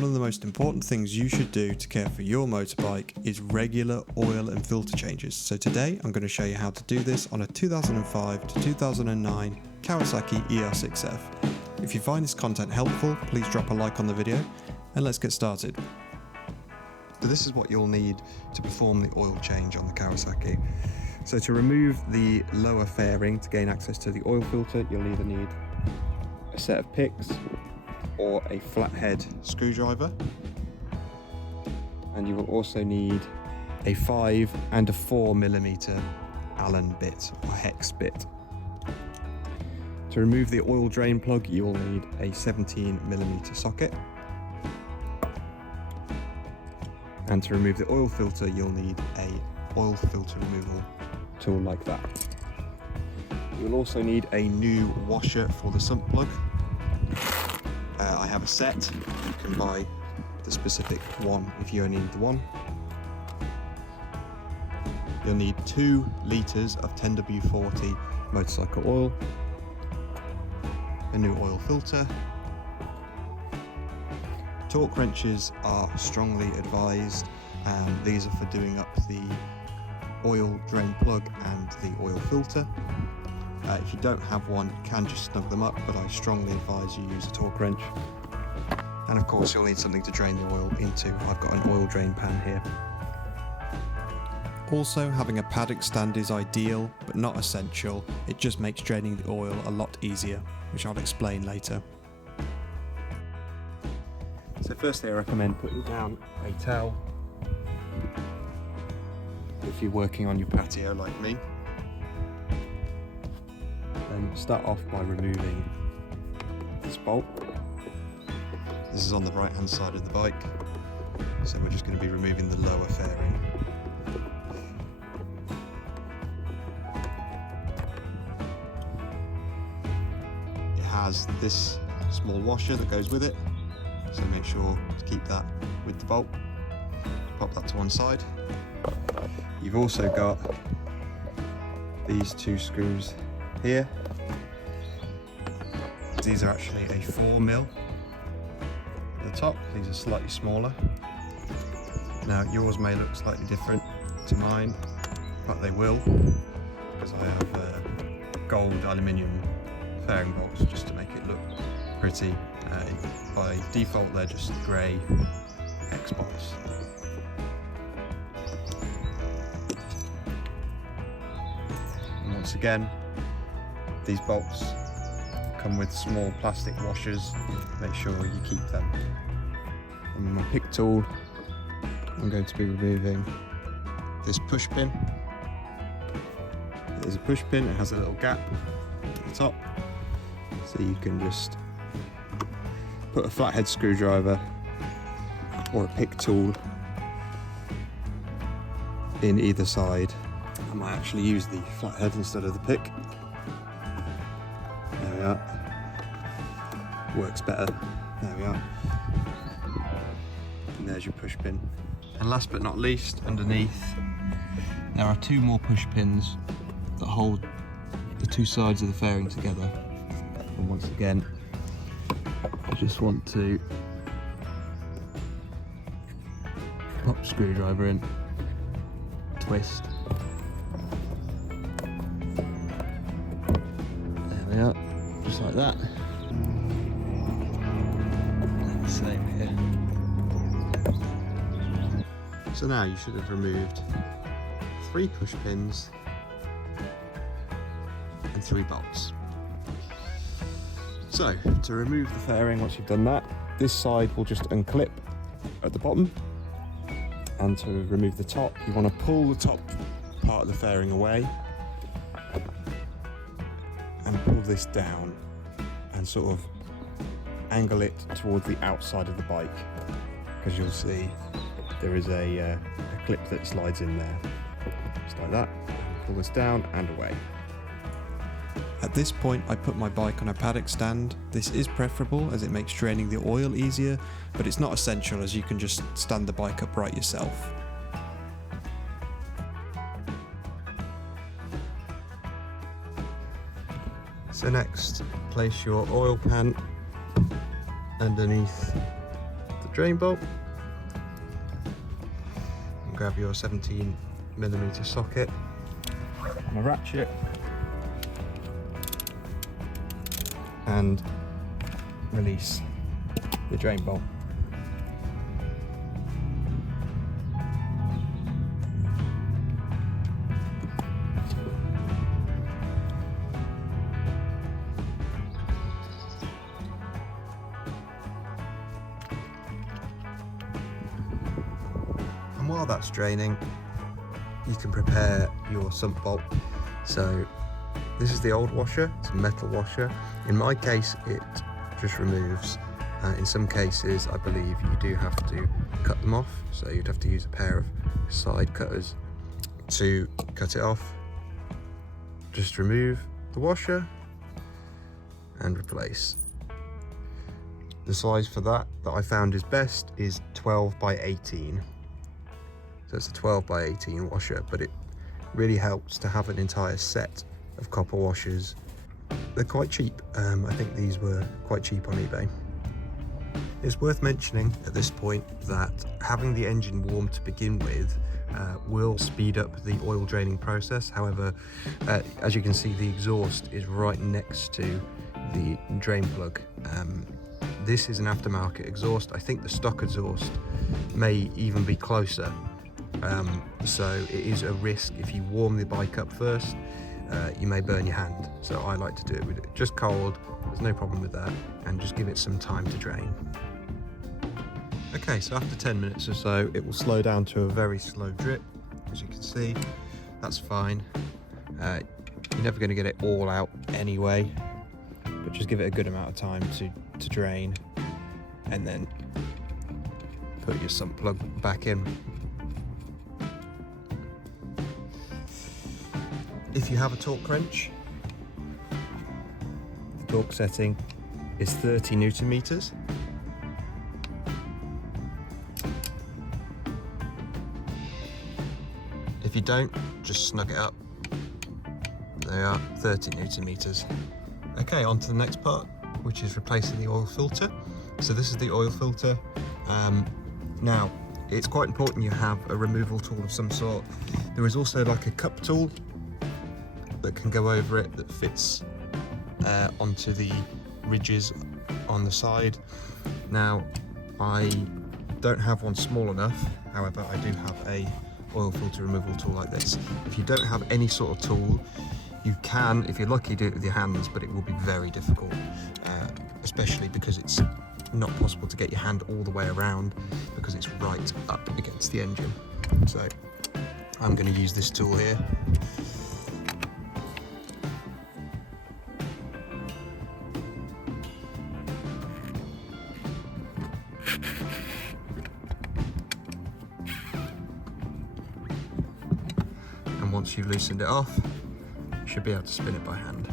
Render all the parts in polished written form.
one of the most important things you should do to care for your motorbike is regular oil and filter changes. So today I'm going to show you how to do this on a 2005 to 2009 Kawasaki ER-6F. If you find this content helpful, please drop a like on the video and let's get started. So this is what you'll need to perform the oil change on the Kawasaki. So to remove the lower fairing to gain access to the oil filter, you'll either need a set of picks or a flathead screwdriver, and you will also need a 5 and a 4mm Allen bit or hex bit. To remove the oil drain plug, you will need a 17mm socket, and to remove the oil filter you'll need a oil filter removal tool like that. You will also need a new washer for the sump plug. I have a set. You can buy the specific one if you only need the one. You'll need 2 litres of 10W40 motorcycle oil, a new oil filter. Torque wrenches are strongly advised, and these are for doing up the oil drain plug and the oil filter. If you don't have one, you can just snug them up, but I strongly advise you use a torque wrench. And of course you'll need something to drain the oil into. I've got an oil drain pan here. Also, having a paddock stand is ideal, but not essential. It just makes draining the oil a lot easier, which I'll explain later. So firstly I recommend putting down a towel if you're working on your patio like me. Then start off by removing this bolt. This is on the right hand side of the bike, so we're just going to be removing the lower fairing. It has this small washer that goes with it, so make sure to keep that with the bolt. Pop that to one side. You've also got these 2 screws here. These are actually a 4mm at the top. These are slightly smaller. Now yours may look slightly different to mine, but they will, because I have gold aluminium fairing bolts just to make it look pretty. By default they're just grey X bolts. And once again, these bolts come with small plastic washers. Make sure you keep them. And with my pick tool, I'm going to be removing this push pin. It is a push pin, it has a little gap at the top, so you can just put a flathead screwdriver or a pick tool in either side. I might actually use the flathead instead of the pick. There we are. Works better. There we are. And there's your push pin. And last but not least, underneath there are 2 more push pins that hold the 2 sides of the fairing together. And once again, I just want to pop the screwdriver in, twist. There we are, just like that. And the same here. So now you should have removed 3 push pins and 3 bolts. So, to remove the fairing, once you've done that, this side will just unclip at the bottom. And to remove the top, you want to pull the top part of the fairing away and pull this down and sort of angle it towards the outside of the bike, because you'll see there is a clip that slides in there, just like that. Pull this down and away. At this point I put my bike on a paddock stand. This is preferable as it makes draining the oil easier, but it's not essential as you can just stand the bike upright yourself. So next, place your oil pan underneath the drain bolt and grab your 17mm socket and a ratchet and release the drain bolt. And while that's draining, you can prepare your sump bolt. So this is the old washer, it's a metal washer. In my case, it just removes. In some cases, I believe you do have to cut them off, so you'd have to use a pair of side cutters to cut it off. Just remove the washer and replace. The size for that I found is best is 12 by 18. So it's a 12 by 18 washer, but it really helps to have an entire set of copper washers. They're quite cheap. I think these were quite cheap on eBay. It's worth mentioning at this point that having the engine warm to begin with will speed up the oil draining process. However, as you can see, the exhaust is right next to the drain plug. This is an aftermarket exhaust. I think the stock exhaust may even be closer. So it is a risk if you warm the bike up first. You may burn your hand, so I like to do it with it just cold. There's no problem with that, and just give it some time to drain. Okay, so after 10 minutes or so, it will slow down to a very slow drip. As you can see, that's fine. You're never going to get it all out anyway, but just give it a good amount of time to drain, and then put your sump plug back in. If you have a torque wrench, the torque setting is 30 Newton meters. If you don't, just snug it up. They are 30 Newton meters. Okay, on to the next part, which is replacing the oil filter. So this is the oil filter. Now, it's quite important you have a removal tool of some sort. There is also like a cup tool that can go over it that fits onto the ridges on the side. Now, I don't have one small enough, however I do have a oil filter removal tool like this. If you don't have any sort of tool, you can, if you're lucky, do it with your hands, but it will be very difficult, especially because it's not possible to get your hand all the way around because it's right up against the engine. So I'm going to use this tool here. And once you've loosened it off, you should be able to spin it by hand.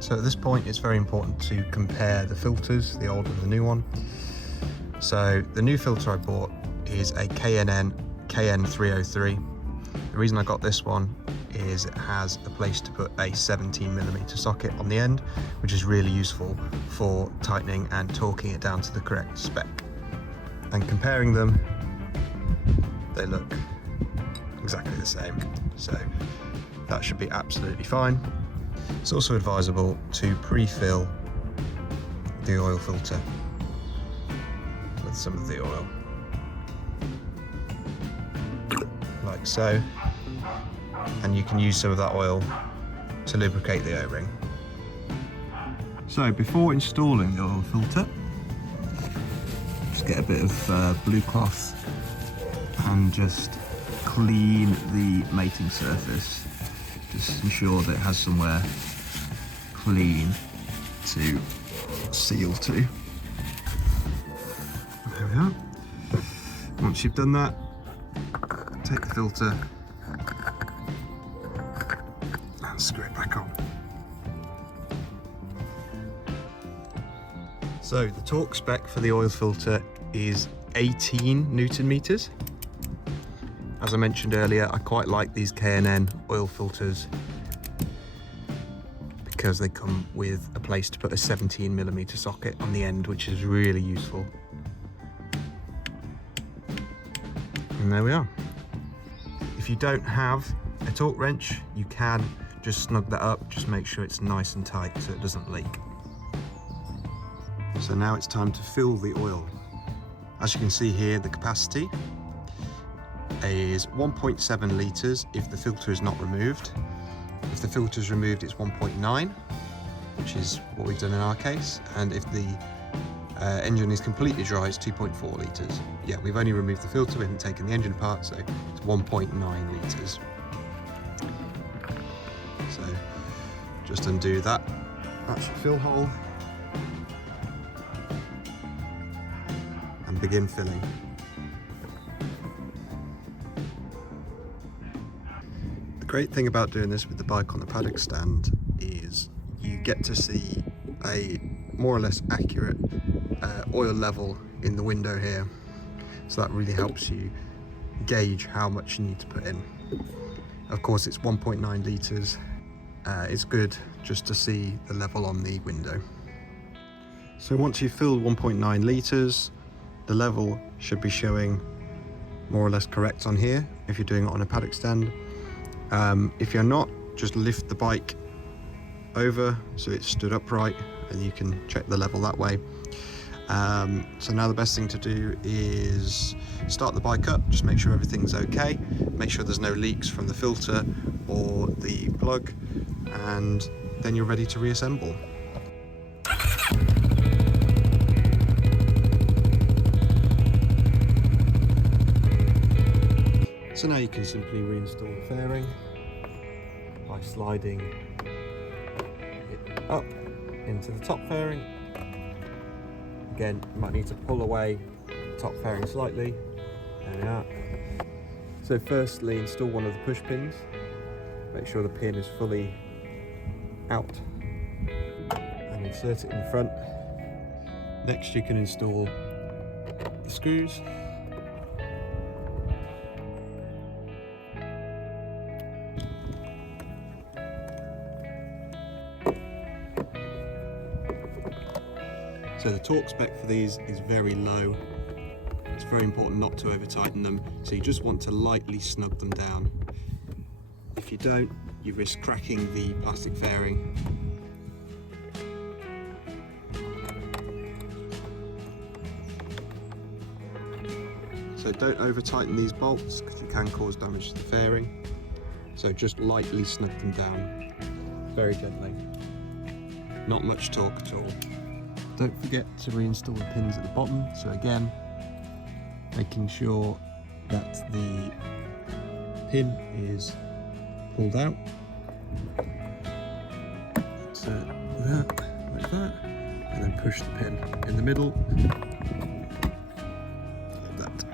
So at this point, it's very important to compare the filters, the old and the new one. So the new filter I bought is a KN303. The reason I got this one is it has a place to put a 17mm socket on the end, which is really useful for tightening and torquing it down to the correct spec. And comparing them, they look exactly the same. So that should be absolutely fine. It's also advisable to pre-fill the oil filter with some of the oil, like so, and you can use some of that oil to lubricate the O-ring. So before installing the oil filter, just get a bit of blue cloth and just clean the mating surface. Just ensure that it has somewhere clean to seal to. There we are. Once you've done that, take the filter and screw it back on. So the torque spec for the oil filter is 18 Newton meters. As I mentioned earlier, I quite like these K&N oil filters because they come with a place to put a 17mm socket on the end, which is really useful. And there we are. If you don't have a torque wrench, you can just snug that up, just make sure it's nice and tight so it doesn't leak. So now it's time to fill the oil. As you can see here, the capacity is 1.7 litres if the filter is not removed. If the filter is removed, it's 1.9, which is what we've done in our case. And if the engine is completely dry, it's 2.4 litres. Yeah, we've only removed the filter, we haven't taken the engine apart, so it's 1.9 litres. So just undo that. That's your fill hole. And begin filling. The great thing about doing this with the bike on the paddock stand is you get to see a more or less accurate oil level in the window here. So that really helps you gauge how much you need to put in. Of course, it's 1.9 litres. It's good just to see the level on the window. So once you've filled 1.9 litres, the level should be showing more or less correct on here if you're doing it on a paddock stand. If you're not, just lift the bike over so it's stood upright and you can check the level that way. So now the best thing to do is start the bike up, just make sure everything's okay, make sure there's no leaks from the filter or the plug, and then you're ready to reassemble. So now you can simply reinstall the fairing by sliding it up into the top fairing. Again, you might need to pull away the top fairing slightly. There we are. So firstly, install one of the push pins. Make sure the pin is fully out and insert it in the front. Next you can install the screws. So the torque spec for these is very low. It's very important not to over tighten them, so you just want to lightly snug them down. If you don't, you risk cracking the plastic fairing. So don't over tighten these bolts because you can cause damage to the fairing. So just lightly snug them down, very gently. Not much torque at all. Don't forget to reinstall the pins at the bottom. So again, making sure that the pin is pulled out. So that, like that, and then push the pin in the middle, like that.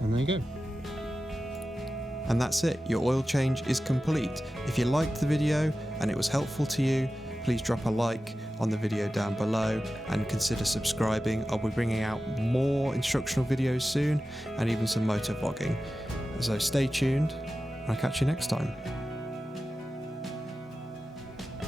And there you go. And that's it, your oil change is complete. If you liked the video and it was helpful to you, please drop a like on the video down below and consider subscribing. I'll be bringing out more instructional videos soon and even some motovlogging. So stay tuned and I'll catch you next time.